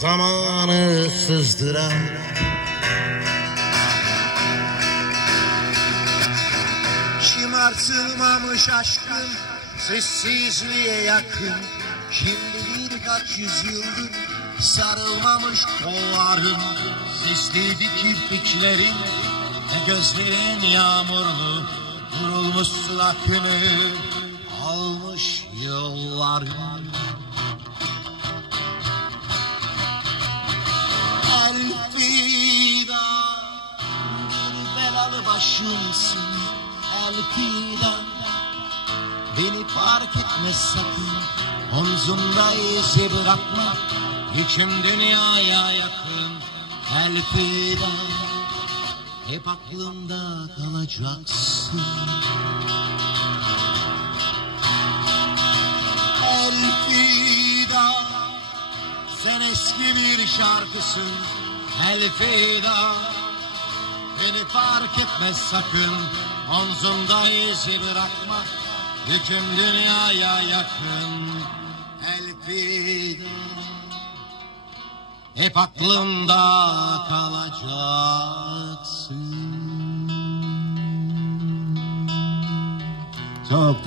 zamanı sızdıran. Şımartılmamış aşkın sessizliğe yakın. Şimdi birkaç yüzyıldır sarılmamış kolların, sisliydi kirpiklerin, gözlerin yağmurlu, durulmuşsun akını almış yılların. Elfida, bir belalı başımsın. Elfida, beni fark etme sakın. Omzumda izi bırakma, yüküm dünyaya yakın. Elfida, hep aklımda kalacaksın. Elfida, sen eski bir şarkısın. Elfida, beni fark etmez sakın. Omzumda izi bırakma, yüküm dünyaya yakın. Elfida, hep aklımda kalacaksın. Çok teşekkür ederim.